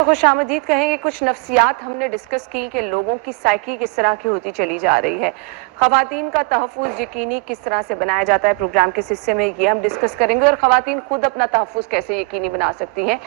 खुशामदीद कहेंगे। कुछ नफ्सियात हमने डिस्कस की कि लोगों की साइकी किस तरह की होती चली जा रही है, ख़वातीन का तहफ़्फ़ुज़ यकीनी किस तरह से बनाया जाता है। प्रोग्राम के हिस्से में ये हम डिस्कस करेंगे और ख़वातीन खुद अपना तहफ़्फ़ुज़ कैसे यकीनी बना सकती हैं,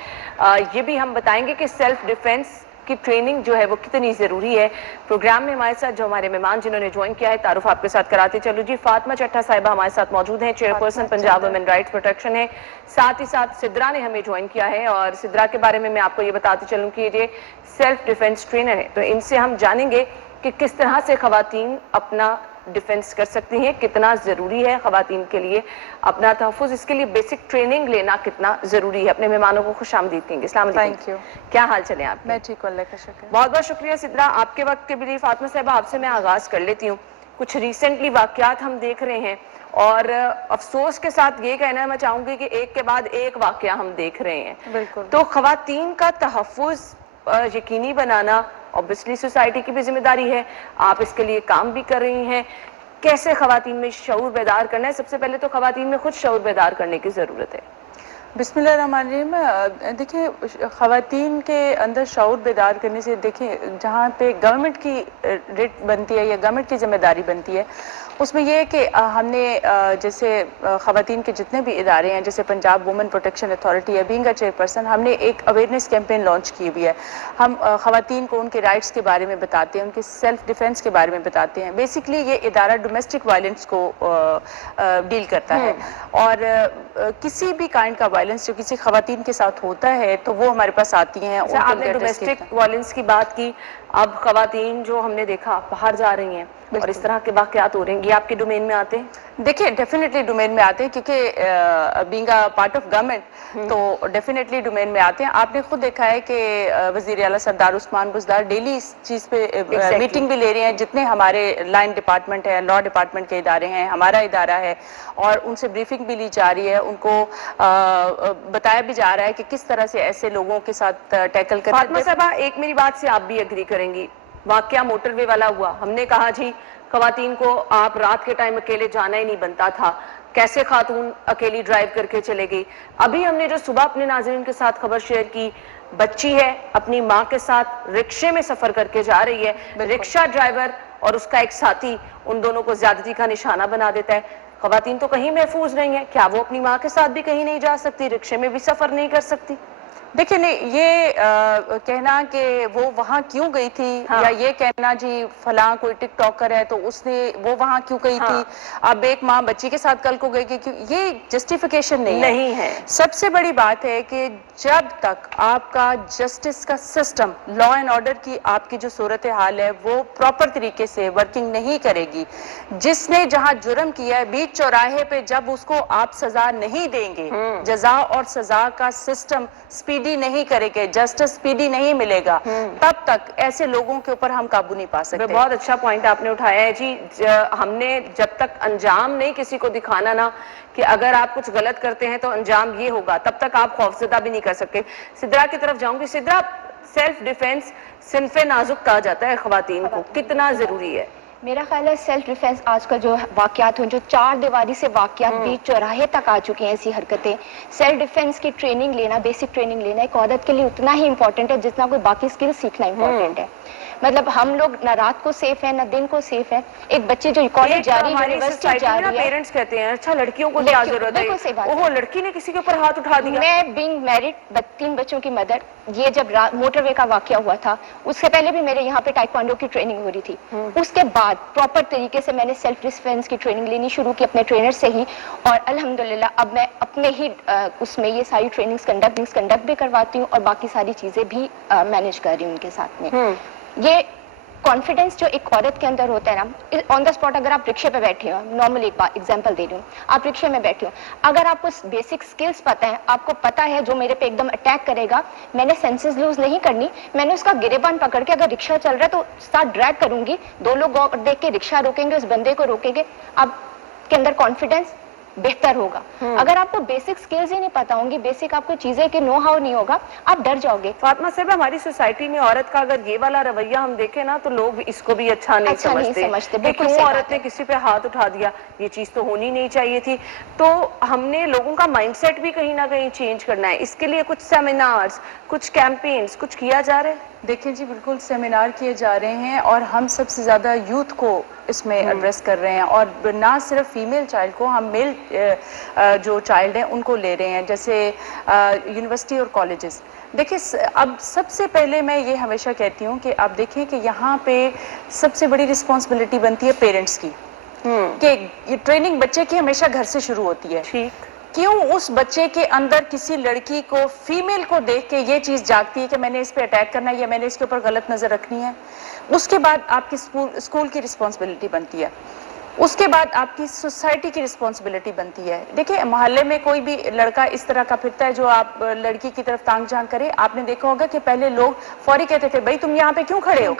ये भी हम बताएंगे कि सेल्फ़ डिफेंस की ट्रेनिंग जो है वो कितनी ज़रूरी है। प्रोग्राम में हमारे साथ जो हमारे मेहमान जिन्होंने ज्वाइन किया है, तारुफ आपके साथ कराते चलो जी। फातिमा चट्टा साहिबा हमारे साथ मौजूद हैं, chairperson Punjab women rights protection है। साथ ही साथ सिद्रा ने हमें ज्वाइन किया है और सिद्रा के बारे में मैं आपको ये बताते चलूँ कि ये सेल्फ डिफेंस ट्रेनर है, तो इनसे हम जानेंगे कि किस तरह से ख़वातीन अपना डिफेंस कर सकती हैं, कितना ज़रूरी है ख़वातीन के लिए अपना तहफ़्फ़ुज़, इसके लिए बेसिक ट्रेनिंग लेना कितना ज़रूरी है। अपने मेहमानों को खुशामदीद कहेंगे। अस्सलाम वालेकुम। Thank you. क्या हाल चले आप? मैं ठीक हूँ, अल्लाह का शुक्र। बहुत बहुत शुक्रिया सिद्रा, आपके वक्त के लिए। फातिमा साहिबा आपसे मैं आगाज़ कर लेती हूँ। कुछ रिसेंटली वाक़यात हम देख रहे हैं और अफसोस के साथ ये कहना मैं चाहूँगी कि एक के बाद एक वाक़या हम देख रहे हैं। बिल्कुल। तो ख़वातीन का तहफ़्फ़ुज़ यकीनी बनाना ऑब्वियसली सोसाइटी की भी जिम्मेदारी है, आप इसके लिए काम भी कर रही हैं। कैसे ख़वातीन में शऊर बेदार करना है? सबसे पहले तो ख़वातीन में खुद शऊर बेदार करने की ज़रूरत है। बिस्मिल्लाहिर्रहमानिर्रहीम। देखिए, ख़वातीन के अंदर शऊर बेदार करने से, देखिए जहाँ पे गवर्नमेंट की रेट बनती है या गवर्नमेंट की जिम्मेदारी बनती है, उसमें यह है कि हमने जैसे ख़वातीन के जितने भी इदारे हैं, जैसे पंजाब वुमेन प्रोटेक्शन अथॉरिटी है, बीइंग अ चेयरपर्सन, हमने एक अवेयरनेस कैंपेन लॉन्च की हुई है। हम ख़वातीन को उनके राइट्स के बारे में बताते हैं, उनके सेल्फ डिफेंस के बारे में बताते हैं। बेसिकली ये इदारा डोमेस्टिक वायलेंस को डील करता है और किसी भी काइंड का वायलेंस जो किसी ख़वातीन के साथ होता है तो वो हमारे पास आती हैं। आपने डोमेस्टिक वायलेंस की बात की, अब ख़वातीन जो हमने देखा बाहर जा रही हैं और इस तरह के वाक़यात हो रहे हैं, ये आपके डोमेन में आते हैं? देखिए, डेफिनेटली डोमेन में आते हैं, क्योंकि being a part of government तो डेफिनेटली डोमेन में आते हैं। आपने खुद देखा है कि वज़ीर आला सरदार उस्मान बुज़दार डेली इस चीज़ पे मीटिंग भी ले रहे हैं। जितने हमारे लाइन डिपार्टमेंट है, लॉ डिपार्टमेंट के इदारे हैं, हमारा इदारा है, और उनसे ब्रीफिंग भी ली जा रही है, उनको बताया भी जा रहा है कि किस तरह से ऐसे लोगों के साथ टैकल करना। फातिमा साहिबा, एक मेरी बात से आप भी एग्री करेंगी, वाकया मोटरवे वाला हुआ, हमने कहा जी ख़वातीन को आप रात के टाइम अकेले जाना ही नहीं बनता था, कैसे खातून अकेली ड्राइव करके चले गई। अभी हमने जो सुबह अपने नाज़रीन के साथ खबर शेयर की, बच्ची है अपनी माँ के साथ रिक्शे में सफ़र करके जा रही है, रिक्शा ड्राइवर और उसका एक साथी उन दोनों को ज्यादती का निशाना बना देता है। ख़वातीन तो कहीं महफूज नहीं है, क्या वो अपनी माँ के साथ भी कहीं नहीं जा सकती, रिक्शे में भी सफ़र नहीं कर सकती? देखिए, नहीं, ये कहना कि वो वहाँ क्यों गई थी, या ये कहना जी फलां कोई टिकटॉकर है तो उसने वो वहाँ क्यों गई थी, अब एक माँ बच्ची के साथ कल को गई कि क्यों, ये जस्टिफिकेशन नहीं है। सबसे बड़ी बात है कि जब तक आपका जस्टिस का सिस्टम, लॉ एंड ऑर्डर की आपकी जो सूरत हाल है वो प्रॉपर तरीके से वर्किंग नहीं करेगी, जिसने जहाँ जुर्म किया है बीच चौराहे पे जब उसको आप सजा नहीं देंगे, जजा और सजा का सिस्टम स्पीडी नहीं करेंगे, जस्टिस स्पीडी नहीं मिलेगा, तब तक ऐसे लोगों के ऊपर हम काबू नहीं पा सकते। बहुत अच्छा पॉइंट आपने उठाया है जी। हमने जब तक अंजाम नहीं किसी को दिखाना ना कि अगर आप कुछ गलत करते हैं तो अंजाम ये होगा, तब तक आप खौफजदा भी नहीं कर सकते। सिद्रा की तरफ जाऊंगी। सिद्रा, सेल्फ डिफेंस सिनफे नाजुक कहा जाता है ख़वातीन को, कितना जरूरी है? मेरा ख्याल है सेल्फ डिफेंस आजकल जो वाकयात हुए, जो चार दीवारी से वाकयात बीच चौराहे तक आ चुके हैं, ऐसी हरकतें, सेल्फ डिफेंस की ट्रेनिंग लेना, बेसिक ट्रेनिंग लेना एक औरत के लिए उतना ही इंपॉर्टेंट है जितना कोई बाकी स्किल सीखना इंपॉर्टेंट है। मतलब हम लोग ना रात को सेफ है ना दिन को सेफ है। एक बच्चे जो कॉलेज जा रही है, यूनिवर्सिटी जा रही है, पेरेंट्स कहते हैं अच्छा लड़कियों को क्या जरूरत है, वो लड़की ने किसी के ऊपर हाथ उठा दिया। मैं बीइंग मैरिड 3 बच्चों की मदर, ये जब मोटरवे का वाकया हुआ था उससे पहले भी मेरे यहाँ पे टाइक्वांडो की ट्रेनिंग हो रही थी, उसके बाद प्रॉपर तरीके से मैंने सेल्फ डिफेंस की ट्रेनिंग लेनी शुरू की अपने ट्रेनर से ही, और अल्हम्दुलिल्लाह अब मैं अपने ही उसमें ये सारी ट्रेनिंग्स कंडक्ट भी करवाती हूँ और बाकी सारी चीजें भी मैनेज कर रही हूँ उनके साथ में। ये कॉन्फिडेंस जो एक औरत के अंदर होता है ना, ऑन द स्पॉट अगर आप रिक्शे पे बैठे हो, नॉर्मल एक बार एग्जांपल दे रही हूँ, आप रिक्शे में बैठे हो, अगर आपको बेसिक स्किल्स पता है, आपको पता है जो मेरे पे एकदम अटैक करेगा, मैंने सेंसेस लूज नहीं करनी, मैंने उसका गिरेबान पकड़ के अगर रिक्शा चल रहा है तो साथ ड्रैग करूंगी, 2 लोग देख के रिक्शा रोकेंगे, उस बंदे को रोकेंगे, आपके अंदर कॉन्फिडेंस, बेहतर होगा। अगर आपको बेसिक स्किल्स ही नहीं पता होंगी, बेसिक आपको चीजें के नो हाउ नहीं होगा, आप डर जाओगे। फातिमा साहब, हमारी सोसाइटी में औरत का अगर ये वाला रवैया हम देखें ना, तो लोग इसको भी अच्छा नहीं समझते कि बिल्कुल क्यों सही औरत बात ने है। किसी पे हाथ उठा दिया, ये चीज तो होनी नहीं चाहिए थी। तो हमने लोगों का माइंडसेट भी कहीं ना कहीं चेंज करना है, इसके लिए कुछ सेमिनार्स, कुछ कैंपेन्स, कुछ किया जा रहा है? देखिए जी, बिल्कुल सेमिनार किए जा रहे हैं और हम सबसे ज़्यादा यूथ को इसमें एड्रेस कर रहे हैं, और ना सिर्फ फीमेल चाइल्ड को, हम मेल जो चाइल्ड हैं उनको ले रहे हैं, जैसे यूनिवर्सिटी और कॉलेजेस। देखिए, अब सबसे पहले मैं ये हमेशा कहती हूँ कि आप देखें कि यहाँ पे सबसे बड़ी रिस्पॉन्सिबिलिटी बनती है पेरेंट्स की, कि ये ट्रेनिंग बच्चे की हमेशा घर से शुरू होती है। ठीक, क्यों उस बच्चे के अंदर किसी लड़की को, फीमेल को देख के ये चीज जागती है कि मैंने इस पे अटैक करना है या मैंने इसके ऊपर गलत नजर रखनी है? उसके बाद आपकी स्कूल की रिस्पॉन्सिबिलिटी बनती है, उसके बाद आपकी सोसाइटी की रिस्पॉन्सिबिलिटी बनती है। देखिए, मोहल्ले में कोई भी लड़का इस तरह का फिरता है जो आप लड़की की तरफ तांग झांक करे, आपने देखा होगा कि पहले लोग फौरी कहते थे, भाई तुम यहाँ पे क्यों खड़े हो?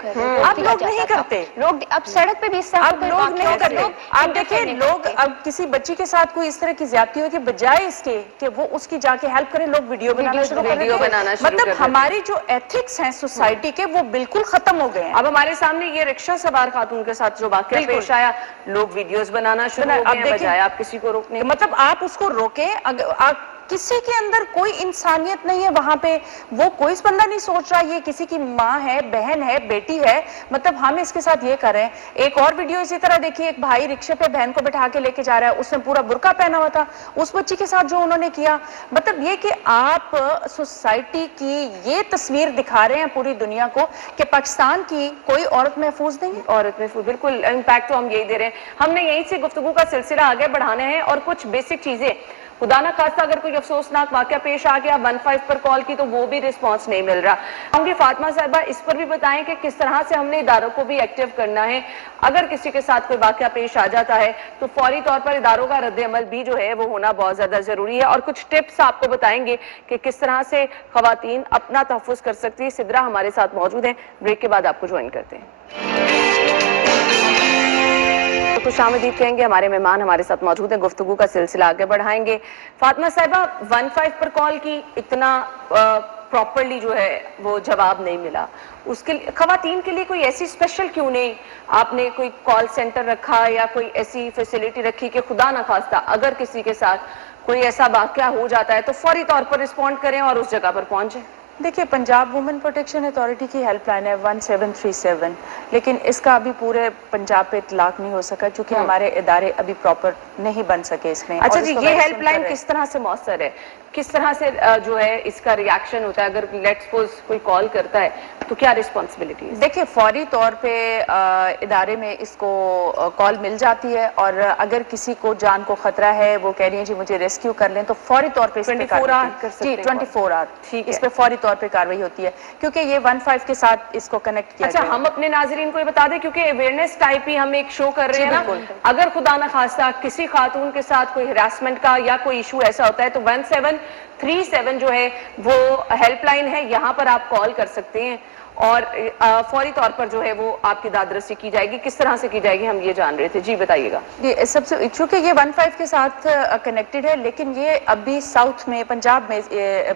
आप लोग नहीं करते, लोग अब सड़क पे भी इस तरह अब लोग नहीं करते। आप देखिए, लोग अब किसी बच्ची के साथ कोई इस तरह की ज्यादती हो कि बजाय इसके कि वो उसकी जाके हेल्प करे, लोग वीडियो बनाना शुरू कर देते हैं। मतलब हमारी जो एथिक्स हैं सोसाइटी के, वो बिल्कुल खत्म हो गए हैं। अब हमारे सामने ये रिक्शा सवार खातून के साथ जो वाकया पेश आया, लोग वीडियोस बनाना शुरू हो गए हैं बजाय आप किसी को रोकने। मतलब आप उसको रोकें, आप किसी के अंदर कोई इंसानियत नहीं है वहां पे, वो कोई बंदा नहीं सोच रहा ये किसी की माँ है, बहन है, बेटी है, मतलब हम इसके साथ ये कर रहे हैं। एक और वीडियो इसी तरह देखिए, एक भाई रिक्शे पे बहन को बिठा के लेके जा रहा है, उसने पूरा बुर्का पहना हुआ था, उस बच्ची के साथ जो उन्होंने किया, मतलब ये कि आप सोसाइटी की ये तस्वीर दिखा रहे हैं पूरी दुनिया को कि पाकिस्तान की कोई औरत महफूज नहीं है। औरत महफूज, बिल्कुल इम्पैक्ट तो हम यही दे रहे हैं। हमने यहीं से गुफ्तगू का सिलसिला आगे बढ़ाना है और कुछ बेसिक चीजें, खुदा ना खास्ता अगर कोई अफसोसनाक वाकया पेश आ गया, 15 पर कॉल की तो वो भी रिस्पांस नहीं मिल रहा। होंगी फातिमा साहिबा, इस पर भी बताएं कि किस तरह से हमने इदारों को भी एक्टिव करना है। अगर किसी के साथ कोई वाकया पेश आ जाता है तो फौरी तौर पर इदारों का रद्द-ए-अमल भी जो है वो होना बहुत ज्यादा जरूरी है, और कुछ टिप्स आपको बताएंगे कि किस तरह से खवातीन अपना तहफ़्फ़ुज़ कर सकती है। सिद्रा हमारे साथ मौजूद हैं, ब्रेक के बाद आपको ज्वाइन करते हैं। खुशामदीद कहेंगे, हमारे मेहमान हमारे साथ मौजूद हैं, गुफ्तगू का सिलसिला आगे बढ़ाएंगे। फातिमा साहिबा, 15 पर कॉल की इतना प्रॉपरली जो है वो जवाब नहीं मिला, उसके लिए खवातीन के लिए कोई ऐसी स्पेशल क्यों नहीं आपने कोई कॉल सेंटर रखा या कोई ऐसी फैसिलिटी रखी कि खुदा न खास्ता अगर किसी के साथ कोई ऐसा वाकया हो जाता है तो फौरी तौर पर रिस्पॉन्ड करें और उस जगह पर पहुंचे? देखिए, पंजाब वुमेन प्रोटेक्शन अथॉरिटी की हेल्पलाइन है 1737, लेकिन इसका अभी पूरे पंजाब पे इतलाक नहीं हो सका क्योंकि हमारे इदारे अभी प्रॉपर नहीं बन सके इसमें। अच्छा जी, ये हेल्पलाइन किस तरह से मौसर है, किस तरह से जो है इसका रिएक्शन होता है? अगर लेट्स सपोज कोई कॉल करता है तो क्या रिस्पॉन्सिबिलिटी है? देखिए, फौरी तौर पे इदारे में इसको कॉल मिल जाती है, और अगर किसी को जान को खतरा है, वो कह रही है जी मुझे रेस्क्यू कर लें, तो फौरी तौर पे 24 आवर कर सकते हैं? जी, 24 आवर, ठीक है, इस पे फौरी तौर पे कार्रवाई होती है क्योंकि ये 15 के साथ इसको कनेक्ट किया। अच्छा, हम अपने नाजरीन को ये बता दें क्योंकि अवेयरनेस टाइप ही हम एक शो कर रहे हैं ना, अगर खुदा न खास्ता किसी खातून के साथ कोई हरासमेंट का या कोई इशू ऐसा होता है तो 1737 जो है वो हेल्पलाइन है, यहाँ पर आप कॉल कर सकते हैं और फौरी तौर पर जो है वो आपकी दादरसी की जाएगी। किस तरह से की जाएगी हम ये जान रहे थे, जी बताइएगा। ये सबसे, चूंकि ये 15 के साथ कनेक्टेड है, लेकिन ये अभी साउथ में, पंजाब में,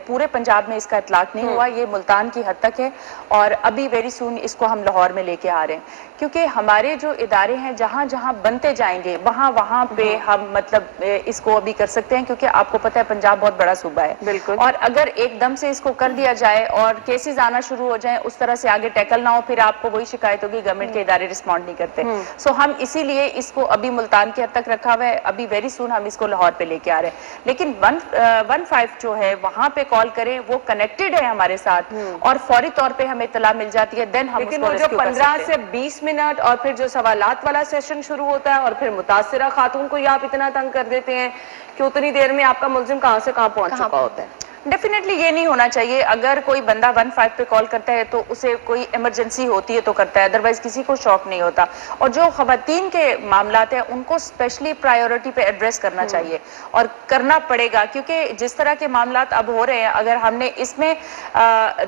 पूरे पंजाब में इसका इतलाक नहीं हुआ, ये मुल्तान की हद तक है, और अभी वेरी सून इसको हम लाहौर में लेके आ रहे हैं क्योंकि हमारे जो इदारे हैं जहाँ जहाँ बनते जाएंगे वहाँ पे हम मतलब इसको अभी कर सकते हैं, क्योंकि आपको पता है पंजाब बहुत बड़ा सूबा है। बिल्कुल। और अगर एकदम से इसको कर दिया जाए और केसेस आना शुरू हो जाए, उस तरह से आगे टैकल ना हो, फिर आपको वही शिकायत होगी गवर्नमेंट के इदारे रिस्पॉन्ड नहीं करते। सो हम इसीलिए इसको अभी मुल्तान की हद तक रखा हुआ है, अभी वेरी सून हम इसको लाहौर पे लेके आ रहे हैं। लेकिन 15 जो है वहां पे कॉल करें, वो कनेक्टेड है हमारे साथ और फौरी तौर पे हमें इतला मिल जाती है, देन हम लेकिन उसको वो जो रेस्क्यू कर 15 सकते से 20 मिनट और फिर जो सवालात वाला सेशन शुरू होता है और फिर मुतासिरा खातून को आप इतना तंग कर देते हैं कि उतनी देर में आपका मुल्जिम कहां से कहां पहुंच चुका होता है। डेफिनेटली ये नहीं होना चाहिए। अगर कोई बंदा 15 पे कॉल करता है तो उसे कोई इमरजेंसी होती है तो करता है, अदरवाइज किसी को शौक नहीं होता। और जो खवातीन के मामलात हैं उनको स्पेशली प्रायोरिटी पे एड्रेस करना चाहिए और करना पड़ेगा, क्योंकि जिस तरह के मामलात अब हो रहे हैं, अगर हमने इसमें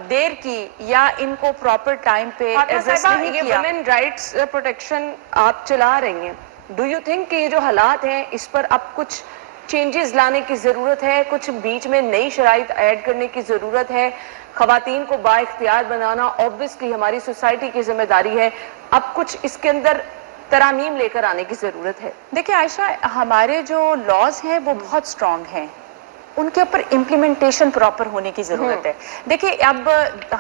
देर की या इनको प्रॉपर टाइम पे एड्रेस नहीं किया। वुमेन राइट्स प्रोटेक्शन आप चला रही हैं, डू यू थिंक कि ये जो हालात हैं इस पर अब कुछ چینجز لانے کی ضرورت ہے, کچھ بیچ میں نئی شرائط ایڈ کرنے کی ضرورت ہے, خواتین کو با اختیار بنانا obviously ہماری سوسائٹی کی ذمہ داری ہے, اب کچھ اس کے اندر ترامیم لے کر آنے کی ضرورت ہے. دیکھیں عائشہ, ہمارے جو لاز ہیں وہ بہت سٹرونگ ہیں, ان کے اوپر امپلیمنٹیشن پراپر ہونے کی ضرورت ہے. دیکھیں اب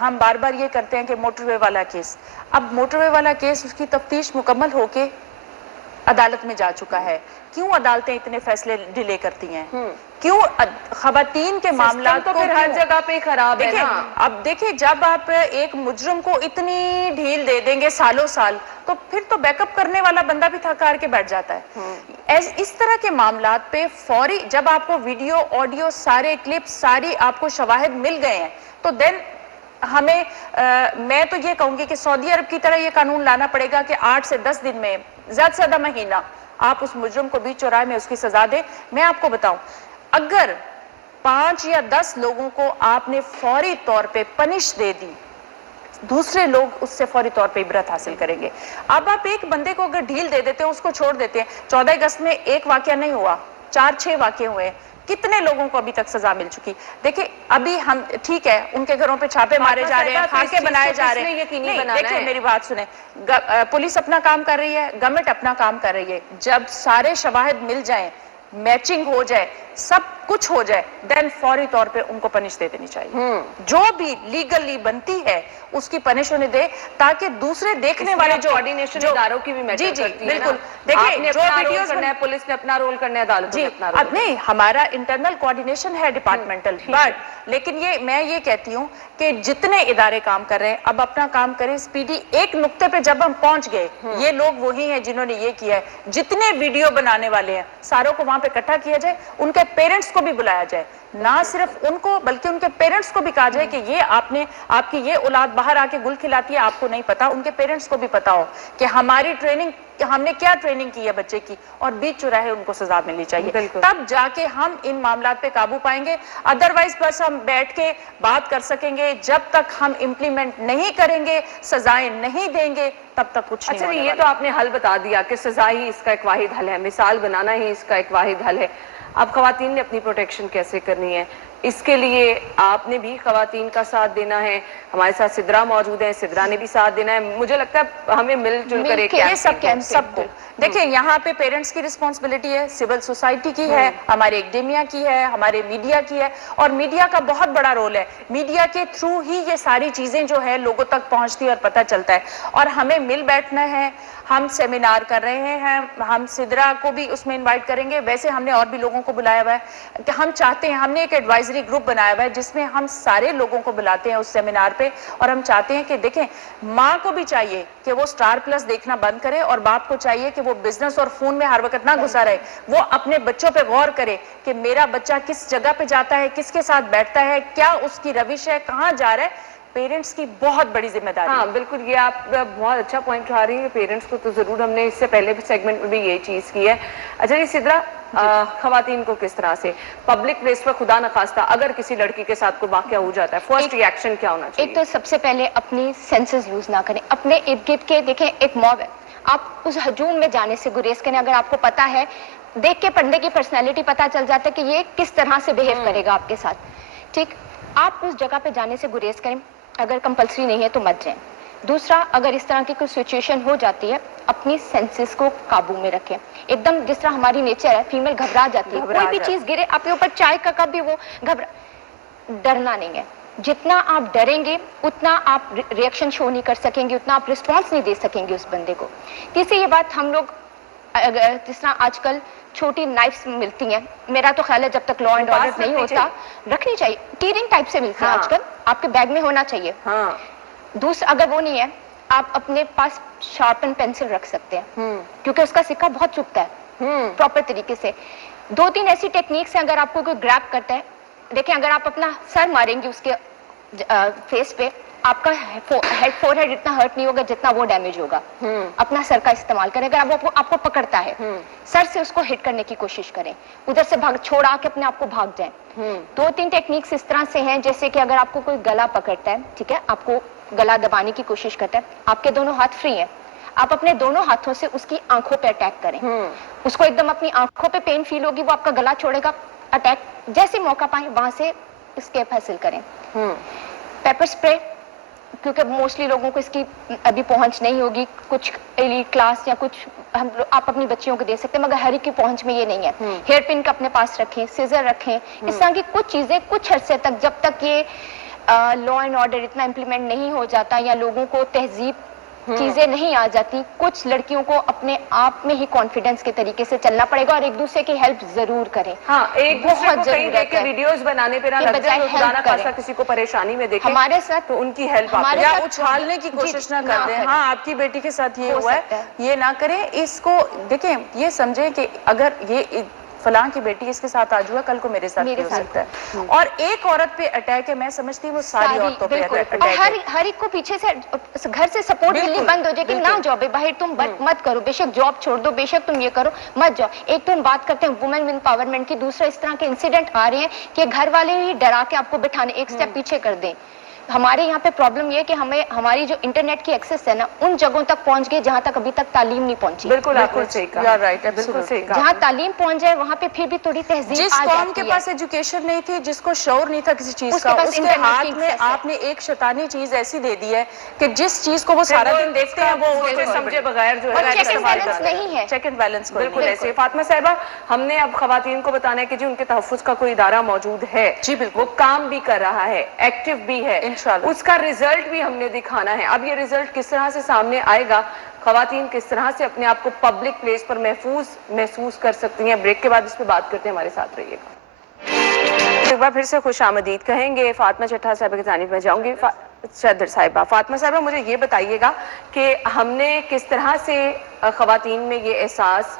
ہم بار بار یہ کرتے ہیں کہ موٹر وے والا کیس, اب موٹر وے والا کیس اس کی تفتیش مکمل ہو کے عدالت میں جا چکا ہے. کیوں عدالتیں اتنے فیصلے ڈیلے کرتی ہیں؟ کیوں خواتین کے معاملات تو پھر ہر جگہ پہ خراب ہے نا. اب دیکھیں جب آپ ایک مجرم کو اتنی ڈھیل دے دیں گے سالوں سال, تو پھر تو بیک اپ کرنے والا بندہ بھی تھک ہار کے بیٹھ جاتا ہے. اس طرح کے معاملات پہ فوری جب آپ کو ویڈیو آڈیو سارے کلپ ساری آپ کو شواہد مل گئے ہیں, تو دین ہمیں میں تو یہ کہوں گی کہ سعودی عرب کی طرح یہ قانون لانا پڑے گا کہ 8 سے 10 دن میں, زیادہ سے زیادہ مہینہ, آپ اس مجرم کو بیچ چوراہے میں اس کی سزا دیں. میں آپ کو بتاؤں, اگر 5 یا 10 لوگوں کو آپ نے فوری طور پہ پنش دے دی, دوسرے لوگ اس سے فوری طور پہ عبرت حاصل کریں گے. اب آپ ایک بندے کو اگر ڈھیل دے دیتے ہیں, اس کو چھوڑ دیتے ہیں, 14 اگست میں ایک واقعہ نہیں ہوا, 4-6 واقعے ہوئے, کتنے لوگوں کو ابھی تک سزا مل چکی. دیکھیں ابھی ہم ٹھیک ہے ان کے گھروں پہ چھاپے مارے جا رہے ہیں, خاکے بنائے جا رہے ہیں, دیکھیں میری بات سنیں, پولیس اپنا کام کر رہی ہے, گورنمنٹ اپنا کام کر رہی ہے. جب سارے شواہد مل جائیں, میچنگ ہو جائے, سب کچھ ہو جائے, دین فوری طور پہ ان کو پنش دے دینی چاہیے. جو بھی لیگلی بنتی ہے اس کی پنش انہیں دے, تاکہ دوسرے دیکھنے والے جو کوارڈینیشن اداروں کی بھی میٹر کرتی ہے نا. بالکل. دیکھیں جو ویڈیوز کرنا ہے, پولیس نے اپنا رول کرنا ہے, عدالت نے اپنا رول. اب نہیں, ہمارا انٹرنل کوارڈینیشن ہے ڈپارٹمنٹل, بٹ لیکن میں یہ کہتی ہوں کہ جتنے ادارے کام کر رہے ہیں اب اپنا کام کریں سپیڈی. ایک نقطے پہ جب ہم پہنچ گئے, یہ لوگ وہی ہیں جنہوں نے یہ کیا ہے, جتنے ویڈیو بنانے والے ہیں ساروں کو وہاں پہ اکٹھا کیا جائے, ان کے پیرنٹس کو بھی بلایا جائے, نہ صرف ان کو بلکہ ان کے پیرنٹس کو بھی کہا جائے کہ یہ آپ کی یہ اولاد باہر آ کے گل کھلاتی ہے, آپ کو نہیں پتا, ان کے پیرنٹس کو بھی پتا ہو کہ ہماری ٹریننگ, ہم نے کیا ٹریننگ کی ہے بچے کی, اور بیچ چوراہے ان کو سزا ملنی چاہیے. تب جا کے ہم ان معاملات پہ قابو پائیں گے. ادروائز بس ہم بیٹھ کے بات کر سکیں گے, جب تک ہم امپلیمنٹ نہیں کریں گے, سزائیں نہیں دیں گے, تب تک کچھ نہیں ہونے والا. یہ تو آپ نے حل بتا دیا کہ سزا ہی اس کا ایک واحد حل ہے, مثال بنانا ہی اس کا ایک واحد حل ہے. اب خواتین نے اپنی پروٹیکشن کیسے کرنی ہے, اس کے لیے آپ نے بھی خواتین کا ساتھ دینا ہے. ہمارے ساتھ سدرا موجود ہے, سدرا نے بھی ساتھ دینا ہے. مجھے لگتا ہے ہمیں مل جل کر ایک سب کو دیکھیں, یہاں پہ پیرنٹس کی رسپانسبلٹی ہے, سول سوسائٹی کی ہے, ہمارے ایکڈیمیا کی ہے, ہمارے میڈیا کی ہے, اور میڈیا کا بہت بڑا رول ہے. میڈیا کے تھرو ہی یہ ساری چیزیں جو ہے لوگوں تک پہنچتی اور پتہ چلتا ہے. اور ہمیں مل بیٹھنا ہے, ہم سیمینار کر رہے ہیں, ہم سدرا کو بھی اس میں انوائٹ کریں گے, ویسے ہم نے اور بھی لوگوں کو بلایا ہوا ہے کہ ہم چاہتے ہیں, ہم نے ایک ایڈوائزری گروپ بنایا ہوا ہے جس میں ہم سارے لوگوں کو بلاتے ہیں اس سیمینار پہ, اور ہم چاہتے ہیں کہ دیکھیں ماں کو بھی چاہیے کہ وہ سٹار پلس دیکھنا بند کرے, اور باپ کو چاہیے کہ وہ بزنس اور فون میں ہر وقت نہ گھسا رہے, وہ اپنے بچوں پہ غور کرے کہ میرا بچہ کس جگہ پہ جاتا ہے, کس کے ساتھ بیٹھتا ہے, کیا اس کی روش ہے, کہاں جا رہا ہے. پیرنٹس کی بہت بڑی ذمہ داری ہے. ہاں بالکل, یہ آپ بہت اچھا پوائنٹ اٹھا رہی ہیں. پیرنٹس کو تو ضرور, ہم نے اس سے پہلے بھی سیگمنٹ میں بھی یہ چیز کی ہے. اچھا جی سدرا, خواتین کو کس طرح سے پبلک پلیس پر خدا نخواستہ اگر کسی لڑکی کے ساتھ کوئی واقعہ ہو جاتا ہے, فرسٹ ری ایکشن کیا ہونا چاہیے؟ ایک تو سب سے پہلے اپنی سینسز لوز نہ کریں, اپنے ارد گرد کے دیکھیں ایک موب ہے, آپ اس ہجوم میں جانے سے گریز کریں. اگر آپ کو پتا ہے, دیکھ کے پڑھنے کی پرسنالٹی پتا چل جاتا ہے کہ یہ کس طرح سے بہیو کرے گا آپ کے ساتھ, ٹھیک, آپ اس جگہ پہ جانے سے گریز کریں. اگر کمپلسری نہیں ہے تو مت جائیں. دوسرا, اگر اس طرح کی کوئی سچویشن ہو جاتی ہے, اپنی سینسز کو قابو میں رکھیں. ایک دم جس طرح ہماری نیچر ہے, فیمیل گھبرا جاتی ہے, کوئی بھی چیز گرے آپ کے اوپر, چائے کا کپ بھی, وہ ڈرنا نہیں ہے. جتنا آپ ڈریں گے اتنا آپ ریئیکشن شو نہیں کر سکیں گے, اتنا آپ رسپانس نہیں دے سکیں گے اس بندے کو. تیسری یہ بات, ہم لوگ جس طرح آج کل چھوٹی نائفس ملتی ہیں, میرا تو خیال ہے جب تک لا اینڈ آرڈر نہیں ہوتا رکھنی چاہیے. ٹیرنگ ٹائپ سے ملتی ہے آج کل, آپ کے بیگ میں ہونا چاہیے. دوسرا, اگر وہ نہیں ہے, آپ اپنے پاس شارپن پینسل رکھ سکتے ہیں, کیونکہ اس کا سکہ بہت چبھتا ہے پراپر طریقے سے. 2-3 ایسی ٹیکنیکس ہیں, اگر آپ کو کوئی گریب کرتا ہے, دیکھیں اگر آپ اپنا سر ماریں گے اس کے فیس پہ, آپ کا فور ہیڈ اتنا ہرٹ نہیں ہوگا جتنا وہ ڈیمیج ہوگا. اپنا سر کا استعمال کریں. اگر آپ کو پکڑتا ہے, سر سے اس کو ہٹ کرنے کی کوشش کریں, ادھر سے چھوڑا کے اپنے آپ کو بھاگ جائیں. 2-3 ٹیکنیکس اس طرح سے ہیں, جیسے کہ اگر آپ کو کوئی گلا پکڑتا ہے, ٹھیک ہے, آپ کو گلا دبانے کی کوشش کرتا ہے, آپ کے دونوں ہاتھ فری ہیں, आप अपने दोनों हाथों से उसकी आंखों पे अटैक करें, उसको एकदम अपनी आंखों पे पेन फील होगी, वो आपका गला छोड़ेगा, अटैक जैसे मौका पाए वहां से एस्केप हासिल करें। पेपर स्प्रे, क्योंकि मोस्टली लोगों को इसकी अभी पहुंच नहीं होगी, कुछ एलीट क्लास या कुछ आप अपनी बच्चियों को दे सकते हैं, मगर हर एक की पहुंच में ये नहीं है। हेयर पिन का अपने पास रखें, सीजर रखें, इस तरह की कुछ चीजें कुछ अरसे तक, जब तक ये लॉ एंड ऑर्डर इतना इम्प्लीमेंट नहीं हो जाता या लोगों को तहजीब चीजें नहीं आ जाती, कुछ लड़कियों को अपने आप में ही कॉन्फिडेंस के तरीके से चलना पड़ेगा और एक दूसरे की हेल्प जरूर करें। हाँ, एक दूसरे को कहीं देख के है वीडियोस बनाने पे ना लग जाए, बजाय खुदा ना हेल्प खासा करें। किसी को परेशानी में देखें हमारे साथ तो उनकी हेल्प हमारे आप या साथ उछालने की कोशिश ना कर दें। करें। हाँ, आपकी बेटी के साथ ये हो हुआ सकता है, है। ये ना करें। इसको देखें, ये समझें कि अगर ये फलां की बेटी इसके साथ आज हुआ, कल को मेरे साथ भी हो सकता है। और एक औरत पे अटैक है, मैं समझती हूँ वो सारी औरतों पे बिल्कुल, अटैक और है। हर एक को पीछे से घर से सपोर्ट मिलनी बिल्कुल, बंद हो जाए कि ना जाओ बाहर, तुम मत करो, बेशक जॉब छोड़ दो, बेशक तुम ये करो, मत जाओ। एक तो हम बात करते हैं वुमेन एम्पावरमेंट की, दूसरा इस तरह के इंसिडेंट आ रहे हैं कि घर वाले ही डरा के आपको बिठाने, एक स्टेप पीछे कर दें। हमारे यहाँ पे प्रॉब्लम ये है कि हमें हमारी जो इंटरनेट की एक्सेस है ना, उन जगहों तक पहुंच गई जहाँ तक अभी तक तालीम नहीं पहुंची। बिल्कुल आपने सही कहा, राइट, बिल्कुल सही कहा। जहाँ तालीम पहुंच जाए वहाँ पे फिर भी थोड़ी तहजीब जिस आ कौम जाती के है। पास एजुकेशन नहीं थी, जिसको शौर नहीं था किसी चीज उसके का, पास उसके इंटरनेट हाथ की में एक्सेस है। आपने एक शैतानी चीज ऐसी दे दी है कि जिस चीज को वो फिर सारा वो दिन देखते हैं वो उसको उसको समझे बगैर जो और है check and इस्तेमाल balance करते हैं। नहीं है। चेक एंड बैलेंस को बिल्कुल नहीं। ऐसे। फातिमा साहिबा, हमने अब खवातीन को बताना है कि जी उनके तहफ़्फ़ुज़ का कोई इदारा मौजूद है, जी बिल्कुल, वो काम भी कर रहा है, एक्टिव भी है, इंशाल्लाह उसका रिजल्ट भी हमने दिखाना है। अब ये रिजल्ट किस तरह से सामने आएगा, खवातीन किस तरह से अपने आप को पब्लिक प्लेस पर महसूस कर सकती हैं, ब्रेक के बाद इस पर बात करते हैं, हमारे साथ रहिएगा। एक बार फिर से खुश आमदीद कहेंगे। फातिमा चट्टा साहिबा की जानिब में जाऊंगी। सदर साहिबा, फातिमा साहिबा, मुझे ये बताइएगा कि हमने किस तरह से खवातीन में ये एहसास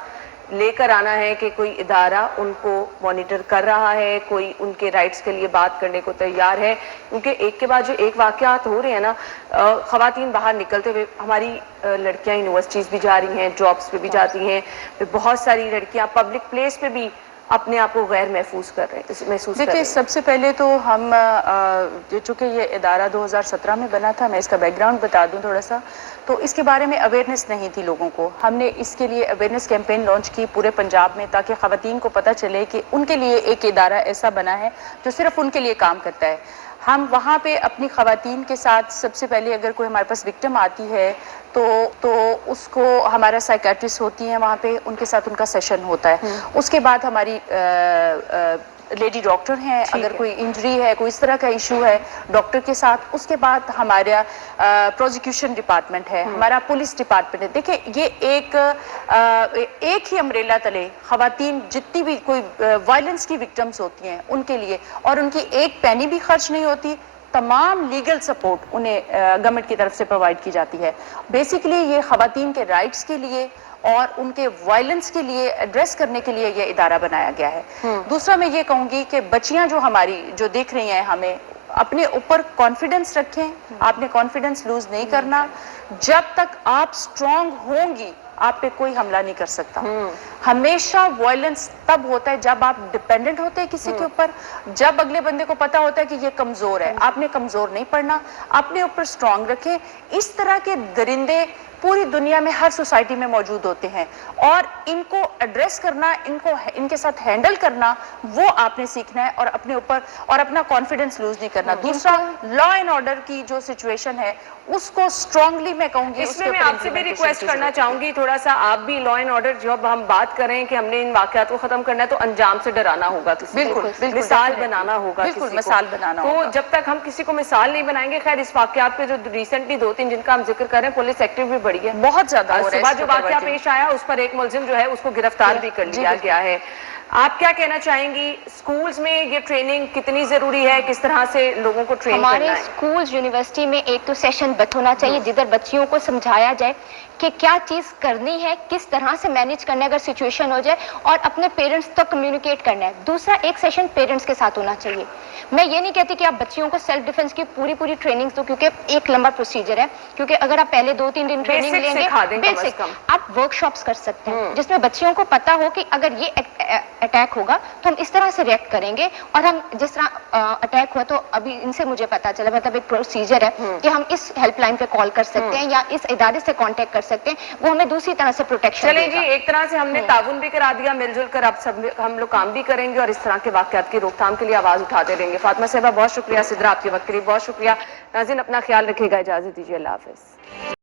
लेकर आना है कि कोई इदारा उनको मॉनिटर कर रहा है, कोई उनके राइट्स के लिए बात करने को तैयार है, क्योंकि एक के बाद जो एक वाक़यात हो रहे हैं ना, खवातीन बाहर निकलते हुए, हमारी लड़कियां यूनिवर्सिटीज़ भी जा रही हैं, जॉब्स पे भी जाती हैं, फिर बहुत सारी लड़कियां पब्लिक प्लेस पे भी अपने आप को गैर महसूस कर रहे। देखिए, सबसे पहले तो हम चूँकि ये इदारा 2017 में बना था, मैं इसका बैकग्राउंड बता दूं थोड़ा सा, तो इसके बारे में अवेयरनेस नहीं थी लोगों को। हमने इसके लिए अवेयरनेस कैंपेन लॉन्च की पूरे पंजाब में, ताकि ख़वातीन को पता चले कि उनके लिए एक इदारा ऐसा बना है जो सिर्फ उनके लिए काम करता है। हम वहाँ पे अपनी ख़वातीन के साथ, सबसे पहले अगर कोई हमारे पास विक्टिम आती है तो उसको हमारा साइकेट्रिस्ट होती हैं वहाँ पे, उनके साथ उनका सेशन होता है। उसके बाद हमारी लेडी डॉक्टर हैं, अगर कोई इंजरी है, कोई इस तरह का इशू है, डॉक्टर के साथ। उसके बाद हमारा प्रोसिक्यूशन डिपार्टमेंट है, हमारा पुलिस डिपार्टमेंट है। देखिए, ये एक ही अम्ब्रेला तले खवातीन जितनी भी कोई वायलेंस की विक्टिम्स होती हैं उनके लिए, और उनकी एक पैनी भी खर्च नहीं होती, तमाम लीगल सपोर्ट उन्हें गवर्नमेंट की तरफ से प्रोवाइड की जाती है। बेसिकली ये खवातीन के राइट्स के लिए और उनके वायलेंस के लिए एड्रेस करने के लिए ये इदारा बनाया गया है। दूसरा, मैं ये कहूँगी कि बच्चियाँ जो हमारी जो देख रही हैं, हमें अपने ऊपर कॉन्फिडेंस रखें, आपने कॉन्फिडेंस लूज नहीं करना। जब तक आप स्ट्रांग होंगी, आप पे कोई हमला नहीं कर सकता। हमेशा वायलेंस तब होता है जब आप डिपेंडेंट होते हैं किसी के ऊपर, जब अगले बंदे को पता होता है कि ये कमजोर है। आपने कमजोर नहीं पड़ना, अपने ऊपर स्ट्रांग रखें। इस तरह के दरिंदे पूरी दुनिया में हर सोसाइटी में मौजूद होते हैं, और इनको एड्रेस करना, इनके साथ हैंडल करना, वो आपने सीखना है, और अपने ऊपर और अपना कॉन्फिडेंस लूज नहीं करना। दूसरा, लॉ एंड ऑर्डर की जो सिचुएशन है उसको स्ट्रांगली मैं कहूंगी, इसमें मैं आपसे भी रिक्वेस्ट करना चाहूंगी, थोड़ा सा आप भी लॉ एंड ऑर्डर, जब हम बात कर रहे हैं कि हमने इन वाकयात को खत्म करना है, तो अंजाम से डराना होगा किसी को, बिल्कुल, मिसाल बनाना होगा, बिल्कुल मिसाल बनाना होगा। तो जब तक हम किसी को मिसाल नहीं बनाएंगे, खैर इस वाकयात पे जो रिसेंटली 2-3 जिनका हम जिक्र कर रहे हैं, पुलिस एक्टिव भी बढ़ी है, बहुत ज्यादा। सुबह जो वाकया पेश आया उस पर एक मुलजिम जो है उसको गिरफ्तार भी कर लिया गया है। आप क्या कहना चाहेंगी, स्कूल्स में ये ट्रेनिंग कितनी जरूरी है, किस तरह से लोगों को ट्रेन करना है? हमारे स्कूल्स, यूनिवर्सिटी में एक तो सेशन होना चाहिए जिधर बच्चियों को समझाया जाए कि क्या चीज करनी है, किस तरह से मैनेज करना है अगर सिचुएशन हो जाए, और अपने पेरेंट्स तक कम्युनिकेट करना है। दूसरा, एक सेशन पेरेंट्स के साथ होना चाहिए। मैं ये नहीं कहती कि आप बच्चियों को सेल्फ डिफेंस की पूरी ट्रेनिंग दो, क्योंकि एक लंबा प्रोसीजर है, क्योंकि अगर आप पहले 2-3 दिन ट्रेनिंग लेंगे, बेसिक आप वर्कशॉप्स कर सकते हैं जिसमें बच्चियों को पता हो कि अगर ये अटैक होगा तो हम इस तरह से रिएक्ट करेंगे, और हम जिस तरह अटैक हुआ तो अभी इनसे मुझे पता चला, मतलब एक प्रोसीजर है कि हम इस हेल्पलाइन पे कॉल कर सकते हैं या इस इदारे से कांटेक्ट कर सकते हैं, वो हमें दूसरी तरह से प्रोटेक्शन चलिए जी, एक तरह से हमने ताउन भी करा दिया, मिलजुल कर अब सब हम लोग काम भी करेंगे और इस तरह के वाकयात की रोकथाम के लिए आवाज उठाते रहेंगे। फातिमा साहिबा बहुत शुक्रिया, सिद्रा आपके वक्त के लिए बहुत शुक्रिया। नाज़रीन अपना ख्याल रखिएगा, इजाजत दीजिए, अल्लाह हाफिज।